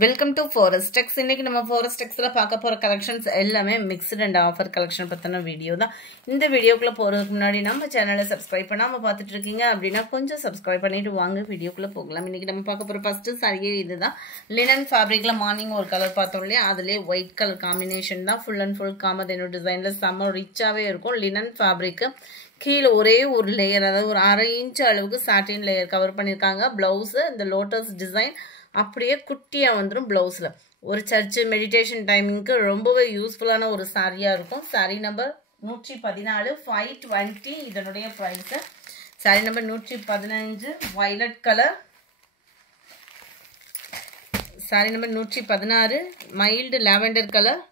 Welcome to forest டெக்ஸ். இன்னைக்கு நம்ம forest டெக்ஸ்ல பார்க்க போற கலெக்ஷன்ஸ் எல்லாமே மிக்ஸ்டு அண்ட் ஆஃபர் கலெக்ஷன் பத்தின வீடியோ தான். இந்த வீடியோக்குள்ள போறதுக்கு முன்னாடி நம்ம சேனலை சப்ஸ்கிரைப் பண்ணாம பார்த்துட்டு இருக்கீங்க அப்படின்னா கொஞ்சம் சப்ஸ்கிரைப் பண்ணிட்டு வாங்க வீடியோக்குள்ள போகலாம். இன்னைக்கு நம்ம பார்க்க போற ஃபர்ஸ்ட் சாரியே இதுதான். லினன் ஃபேப்ரிக்ல மார்னிங் ஒரு கலர் பார்த்தோம் இல்லையா, அதுலேயே ஒயிட் கலர் காம்பினேஷன் தான். ஃபுல் அண்ட் ஃபுல் காமதேனு டிசைன்ல செம்ம ரிச்சாவே இருக்கும். லினன் ஃபேப்ரிக் கீழே ஒரே ஒரு லேயர், அதாவது ஒரு 1/2 இன்ச் அளவுக்கு சாட்டின் லேயர் கவர் பண்ணியிருக்காங்க. பிளவுஸ் இந்த லோட்டஸ் டிசைன் அப்படியே குட்டியாக வந்துடும். ப்ளவுஸில் ஒரு சர்ச்சு மெடிடேஷன் டைமிங்க்கு ரொம்பவே யூஸ்ஃபுல்லான ஒரு சாரியாக இருக்கும். சாரீ நம்பர் 114 520 இதனுடைய price. Sari number 115 violet colour. Sari number 116 mild lavender colour.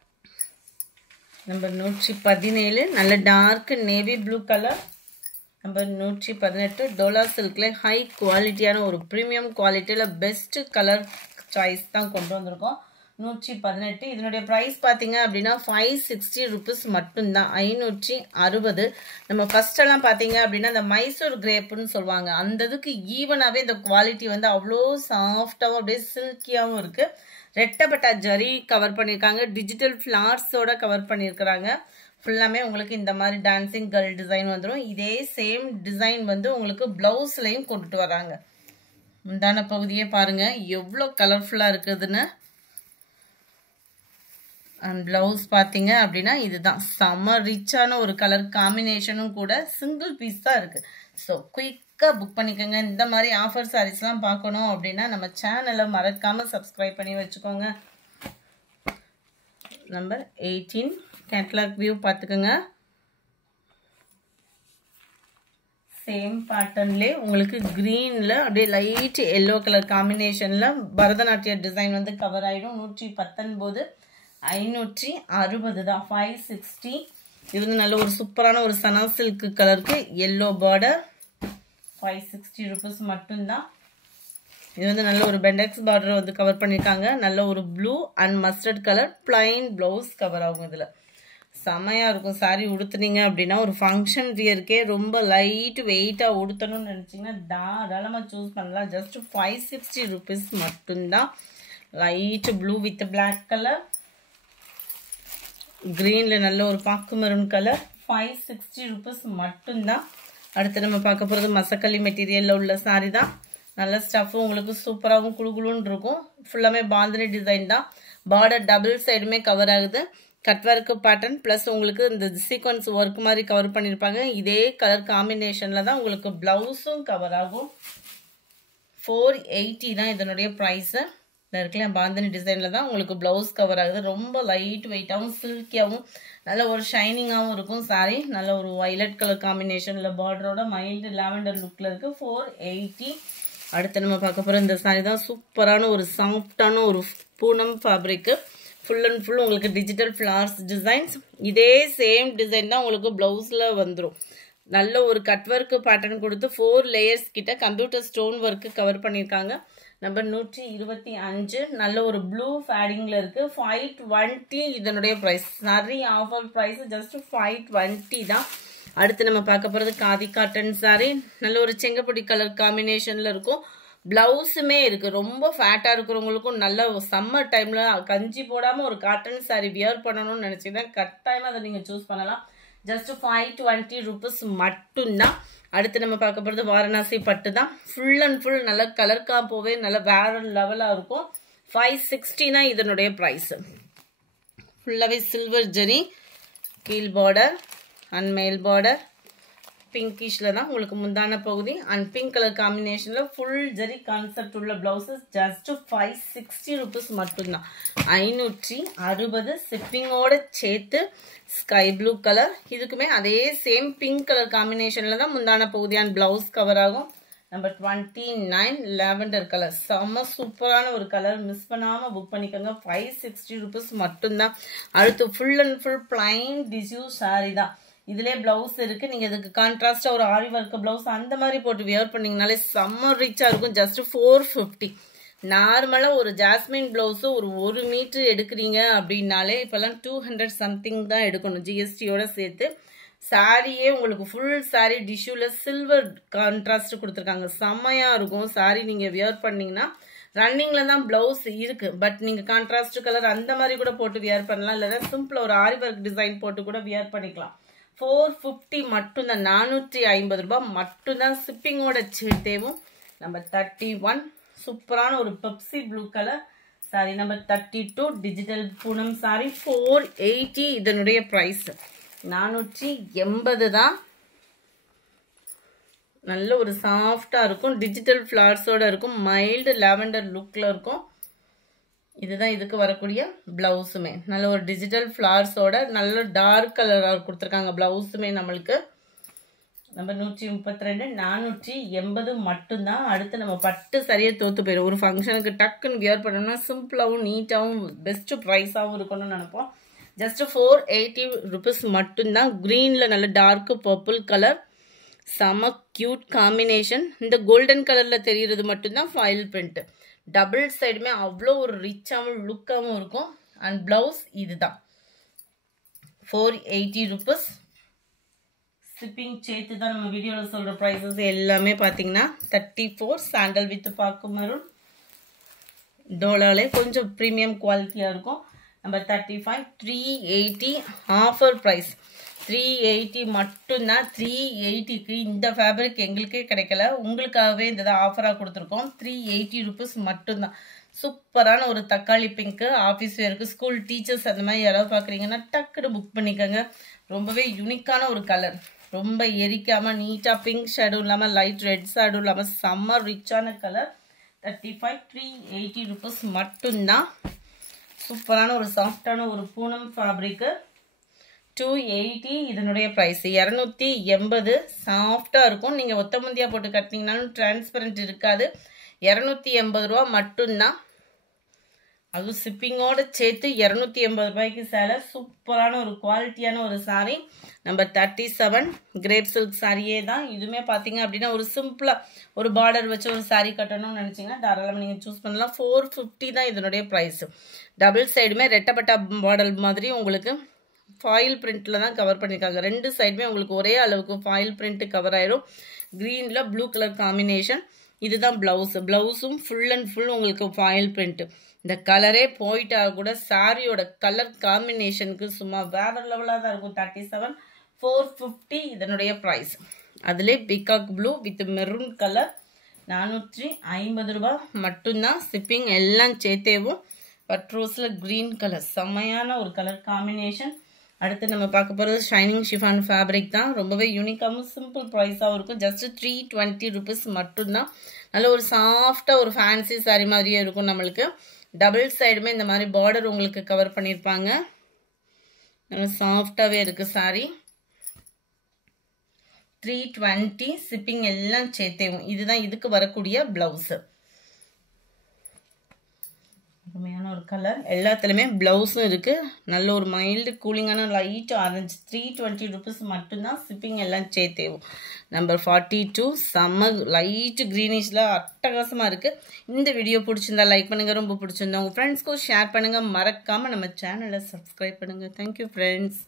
Number 117 நல்ல dark navy blue colour. Number 118 Dola சில்க்ல ஹை குவாலிட்டியான ஒரு ப்ரீமியம் குவாலிட்டியில் பெஸ்ட் கலர் சாய்ஸ் தான் கொண்டு வந்திருக்கோம். 118 இதனுடைய ப்ரைஸ் பார்த்தீங்க அப்படின்னா 560 ருபீஸ் மட்டும்தான், 560. நம்ம ஃபர்ஸ்டெல்லாம் பார்த்தீங்க அப்படின்னா இந்த மைசூர் கிரேப்புன்னு சொல்லுவாங்க, அந்த இதுக்கு ஈவனாகவே இந்த குவாலிட்டி வந்து அவ்வளோ சாஃப்டாகவும் அப்படியே சில்கியாகவும் இருக்குது. ரெட்டப்பட்டா ஜரி கவர் பண்ணியிருக்காங்க, டிஜிட்டல் ஃப்ளார்ஸோட கவர் பண்ணியிருக்கிறாங்க. ஃபுல்லாமே உங்களுக்கு இந்த மாதிரி டான்சிங் கேர்ள் டிசைன் வந்துடும். இதே சேம் டிசைன் வந்து உங்களுக்கு பிளவுஸ்லையும் கொண்டுட்டு வராங்க. முந்தான பகுதியே பாருங்க எவ்வளோ கலர்ஃபுல்லாக இருக்குதுன்னு. அண்ட் பிளவுஸ் பார்த்தீங்க அப்படின்னா இதுதான் செம்ம ரிச்சான ஒரு கலர் காம்பினேஷனும் கூட. சிங்கிள் பீஸ் தான் இருக்குது. ஸோ குயிக்காக புக் பண்ணிக்கோங்க. இந்த மாதிரி ஆஃபர் சாரீஸ்லாம் பார்க்கணும் அப்படின்னா நம்ம சேனலை மறக்காமல் சப்ஸ்கிரைப் பண்ணி வச்சுக்கோங்க. நம்பர் 18 கேட்லாக் வியூ பார்த்துக்கோங்க. சேம் பேட்டர்ன்லேயே உங்களுக்கு க்ரீனில் அப்படியே லைட் எல்லோ கலர் காம்பினேஷனில் பரதநாட்டிய டிசைன் வந்து கவர் ஆகிடும். 119 560 தான், 560. இது வந்து நல்ல ஒரு சூப்பரான ஒரு சனா சில்க் கலருக்கு எல்லோ பார்டர். 560 ருபீஸ் மட்டும்தான். இது வந்து நல்ல ஒரு பெண்டெக்ஸ் பார்டர் வந்து கவர் பண்ணியிருக்காங்க. நல்ல ஒரு blue and mustard colour plain blouse cover ஆகும். இதில் செம்மையாக இருக்கும். சாரி உடுத்துனீங்க அப்படின்னா ஒரு ஃபங்க்ஷன் வியருக்கே ரொம்ப லைட் வெயிட்டாக உடுத்தணும்னு நினச்சிங்கன்னா தாராளமாக சூஸ் பண்ணலாம். ஜஸ்ட் 560 ருபீஸ் மட்டும்தான். Light blue with black colour, க்ரீனில் நல்ல ஒரு பாக்கு மெரூன் கலர். 560 ருபீஸ் மட்டும்தான். அடுத்து நம்ம பார்க்க போகிறது மசக்கல்லி மெட்டீரியலில் உள்ள சாரி தான். நல்ல ஸ்டஃப்பும் உங்களுக்கு சூப்பராகவும் குழுகுலுன்னு இருக்கும். ஃபுல்லாமே பாந்தினி டிசைன் தான். பார்டர் டபுள் சைடுமே கவர் ஆகுது. கட் ஒர்க் பேட்டர்ன் ப்ளஸ் உங்களுக்கு இந்த சீக்வன்ஸ் ஒர்க் மாதிரி கவர் பண்ணியிருப்பாங்க. இதே கலர் காம்பினேஷனில் தான் உங்களுக்கு ப்ளவுஸும் கவர் ஆகும். 480 தான் இதனுடைய ப்ரைஸு. இந்த இருக்கலாம் பாந்தினி டிசைனில் தான் உங்களுக்கு ப்ளவுஸ் கவர் ஆகுது. ரொம்ப லைட் வெயிட்டாகவும் சில்கியாகவும் நல்ல ஒரு ஷைனிங்காகவும் இருக்கும் சாரி. நல்ல ஒரு வயலட் கலர் காம்பினேஷனில் பார்டரோட மைல்டு லாவெண்டர் லுக்கில் இருக்குது. 480. அடுத்து நம்ம பார்க்க போகிற இந்த சாரி தான் சூப்பரான ஒரு சாஃப்டான ஒரு Poonam fabric. Full and full உங்களுக்கு டிஜிட்டல் ஃப்ளார்ஸ் டிசைன்ஸ். இதே சேம் டிசைன் தான் உங்களுக்கு ப்ளவுஸில் வந்துடும். நல்ல ஒரு கட் ஒர்க்கு பேட்டர்ன் கொடுத்து 4 லேயர்ஸ் கிட்ட கம்ப்யூட்டர் ஸ்டோன் ஒர்க்கு கவர் பண்ணியிருக்காங்க. நம்பர் 125 நல்ல ஒரு ப்ளூ ஃபேடிங்கில் இருக்குது. 520 இதனுடைய ப்ரைஸ். நிறைய ஆஃபர் ப்ரைஸ் ஜஸ்ட் 520 தான். அடுத்து நம்ம பார்க்க போகிறது காதி காட்டன் சாரி. நல்ல ஒரு செங்கப்பொடி கலர் காம்பினேஷனில் இருக்கும். பிளவுஸுமே இருக்குது. ரொம்ப ஃபேட்டாக இருக்கிறவங்களுக்கும் நல்ல சம்மர் டைமில் கஞ்சி போடாமல் ஒரு காட்டன் சாரி வியர் பண்ணணும்னு நினச்சிங்கன்னா கட்டாயமாக அதை நீங்கள் சூஸ் பண்ணலாம். ஜஸ்ட் 520 ருபீஸ் மட்டும்தான். அடுத்து நம்ம பார்க்க போகிறது வாரணாசி பட்டு தான். ஃபுல் அண்ட் ஃபுல் நல்ல கலர் காம்போவே நல்ல வேற லெவலாக இருக்கும். 560 தான் இதனுடைய ப்ரைஸு. ஃபுல்லாகவே சில்வர் ஜெரி கீழ் பார்டர் அண்ட் மேல் பார்டர் பிங்கிஷில் தான் உங்களுக்கு முந்தான பகுதி. அண்ட் பிங்க் கலர் காம்பினேஷனில் ஃபுல் ஜெரி கான்செப்ட் உள்ள ப்ளவுஸஸ் ஜஸ்ட் 560 ருபீஸ் மட்டும்தான். 560 ஷிப்பிங்கோடு சேர்த்து. ஸ்கை ப்ளூ கலர், இதுக்குமே அதே சேம் பிங்க் கலர் காம்பினேஷனில் தான் முந்தான பகுதியான ப்ளவுஸ் கவர் ஆகும். Number 29 lavender colour. செம்ம சூப்பரான ஒரு கலர். மிஸ் பண்ணாமல் புக் பண்ணிக்கோங்க. 560 ருபீஸ் மட்டும்தான். அடுத்து full and full plain tissue sorry தான். இதிலே பிளவுஸ் இருக்குது. நீங்கள் இதுக்கு கான்ட்ராஸ்டாக ஒரு ஆரி ஒர்க் பிளவுஸ் அந்த மாதிரி போட்டு வியர் பண்ணிங்கனாலே செம்ம ரிச்சாக இருக்கும். ஜஸ்ட் 450. நார்மலாக ஒரு ஜாஸ்மின் ப்ளவுஸு ஒரு 1 மீட்ரு எடுக்கிறீங்க அப்படின்னாலே இப்போல்லாம் 200 சம்திங் தான் எடுக்கணும் ஜிஎஸ்டியோட சேர்த்து. சாரியே உங்களுக்கு ஃபுல் சாரி டிஷ்யூவில் சில்வர் கான்ட்ராஸ்ட் கொடுத்துருக்காங்க. செம்மையாக இருக்கும் சாரி. நீங்கள் வியர் பண்ணிங்கன்னா ரன்னிங்ல தான் பிளவுஸ் இருக்கு. பட் நீங்க கான்ட்ராஸ்ட் கலர் அந்த மாதிரி கூட போட்டு வியர் பண்ணலாம். இல்லைன்னா சிம்பிளா ஒரு ஆரி ஒர்க் டிசைன் போட்டு கூட வியர் பண்ணிக்கலாம். 450 மட்டும்தான், 450 ரூபாய் மட்டும்தான். ஷிப்பிங்கோட சேர்த்தேவும். நம்பர் 31 சூப்பரான ஒரு Pepsi blue colour sorry. Number 32 digital Poonam sorry 480. இதனுடைய பிரைஸ் 480 தான். நல்ல ஒரு சாஃப்டா இருக்கும். டிஜிட்டல் ஃபிளவர்ஸோட இருக்கும். மைல்டு லாவெண்டர் லுக்ல இருக்கும். இதுதான் இதுக்கு வரக்கூடிய பிளவுஸுமே. நல்ல ஒரு டிஜிட்டல் ஃபிளவர்ஸோட நல்ல டார்க் கலரா கொடுத்துருக்காங்க பிளவுஸுமே நம்மளுக்கு. நம்பர் 132 480 மட்டும்தான். அடுத்து நம்ம பட்டு சரியா தோத்து போயிடும். ஒரு ஃபங்க்ஷனுக்கு டக்குன்னு வியர் பண்ணணும்னா சிம்பிளாவும் நீட்டாவும் பெஸ்ட் ப்ரைஸாகவும் இருக்கணும்னு நினைப்போம். ஜஸ்ட் 480 ருபீஸ் மட்டும்தான். கிரீன்ல நல்ல டார்க் பர்பிள் கலர், செம கியூட் காம்பினேஷன். இந்த கோல்டன் கலர்ல தெரியுறது மட்டும்தான் ஃபாயில் பிரிண்ட். டபுள் சைடுமே அவ்வளோ ஒரு ரிச்சாகவும் லுக்காகவும் இருக்கும். அண்ட் பிளவுஸ் இதுதான் 480 ருபீஸ். ஷிப்பிங் சேர்த்து தான் நம்ம வீடியோவில் சொல்கிற ப்ரைஸஸ் எல்லாமே பார்த்தீங்கன்னா 34 சாண்டல் வித் பாக்கு மரூன் டோலாலே கொஞ்சம் ப்ரீமியம் குவாலிட்டியாக இருக்கும். நம்பர் 35 380 ஆஃபர் ப்ரைஸ் 380 மட்டும்தான். 380க்கு இந்த ஃபேப்ரிக் எங்களுக்கே கிடைக்கல, உங்களுக்காகவே இந்த ஆஃபராக கொடுத்துருக்கோம். 380 ருபீஸ் மட்டும்தான். சூப்பரான ஒரு தக்காளி பிங்க்கு ஆஃபீஸ் வேருக்கு, ஸ்கூல் டீச்சர்ஸ் அந்த மாதிரி யாராவது பார்க்குறீங்கன்னா டக்குன்னு புக் பண்ணிக்கோங்க. ரொம்பவே யூனிக்கான ஒரு கலர், ரொம்ப எரிக்காமல் நீட்டாக பிங்க் ஷேடும் இல்லாமல் லைட் ரெட் ஷேடும் இல்லாமல் செம்ம ரிச்சான கலர். 35 380 ருபீஸ் மட்டும்தான். சூப்பரான ஒரு சாஃப்டான ஒரு பூனம் ஃபேப்ரிக்கு 280. இதனுடைய ப்ரைஸ் 280. சாஃப்டாக இருக்கும். நீங்கள் ஒத்த முந்தியா போட்டு கட்டினீங்கனாலும் டிரான்ஸ்பரண்ட் இருக்காது. 280 ரூபா மட்டும்தான். அதுவும் ஷிப்பிங்கோட சேர்த்து 280 ரூபாய்க்கு சேலை. சூப்பரான ஒரு குவாலிட்டியான ஒரு சாரீ. நம்பர் 37 கிரேப் சில்க் சாரியே தான். இதுவுமே பார்த்தீங்க அப்படின்னா ஒரு சிம்பிளாக ஒரு பார்டர் வச்சு ஒரு சாரீ கட்டணும்னு நினச்சிங்கன்னா தாராளமாக நீங்கள் சூஸ் பண்ணலாம். 450 தான் இதனுடைய ப்ரைஸ். டபுள் சைடுமே ரெட்டப்பட்டா மாடல் மாதிரி உங்களுக்கு ஃபாயில் பிரிண்ட்டில் தான் கவர் பண்ணியிருக்காங்க. ரெண்டு சைடுமே உங்களுக்கு ஒரே அளவுக்கு ஃபாயில் பிரிண்ட் கவர் ஆயிரும். க்ரீனில் ப்ளூ கலர் காம்பினேஷன். இதுதான் பிளவுஸ். பிளவுஸும் ஃபுல் அண்ட் ஃபுல் உங்களுக்கு ஃபாயில் பிரிண்ட். இந்த கலரே போயிட்டா கூட சாரியோட கலர் காம்பினேஷனுக்கு சும்மா வேற லெவலாக தான் இருக்கும். 37 450 இதனுடைய ப்ரைஸ். அதிலே peacock blue with maroon colour 450 ரூபா மட்டும்தான். ஷிப்பிங் எல்லாம் சேர்த்தேவும். பட் ரோஸில் க்ரீன் கலர் செம்மையான ஒரு கலர் காம்பினேஷன். அடுத்து நம்ம பார்க்க போகிறது ஷைனிங் ஷிஃபான் ஃபேப்ரிக் தான். ரொம்பவே யூனிக்காகவும் சிம்பிள் ப்ரைஸாகவும் இருக்கும். ஜஸ்ட் 320 ருபீஸ் மட்டும்தான். நல்ல ஒரு சாஃப்டாக ஒரு ஃபேன்சி சாரி மாதிரியே இருக்கும் நம்மளுக்கு. டபுள் சைடுமே இந்த மாதிரி பார்டர் உங்களுக்கு கவர் பண்ணியிருப்பாங்க. நல்ல சாஃப்டாகவே இருக்குது சாரி. 320 ஷிப்பிங் எல்லாம் சேர்த்தேவும். இதுதான் இதுக்கு வரக்கூடிய பிளவுஸு. அருமையான ஒரு கலர். எல்லாத்துலேயுமே ப்ளவுஸும் இருக்குது. நல்ல ஒரு மைல்டு கூலிங்கான லைட் ஆரஞ்சு. 320 ருபீஸ் மட்டும்தான். ஷிப்பிங் எல்லாம் சேர்த்தேவும். நம்பர் 42 செம்ம லைட் க்ரீனிஷில் அட்டகாசமாக இருக்குது. இந்த வீடியோ பிடிச்சிருந்தா லைக் பண்ணுங்கள். ரொம்ப பிடிச்சிருந்தா உங்கள் ஃப்ரெண்ட்ஸ்க்கும் ஷேர் பண்ணுங்கள். மறக்காமல் நம்ம சேனலை சப்ஸ்கிரைப் பண்ணுங்கள். Thank you friends.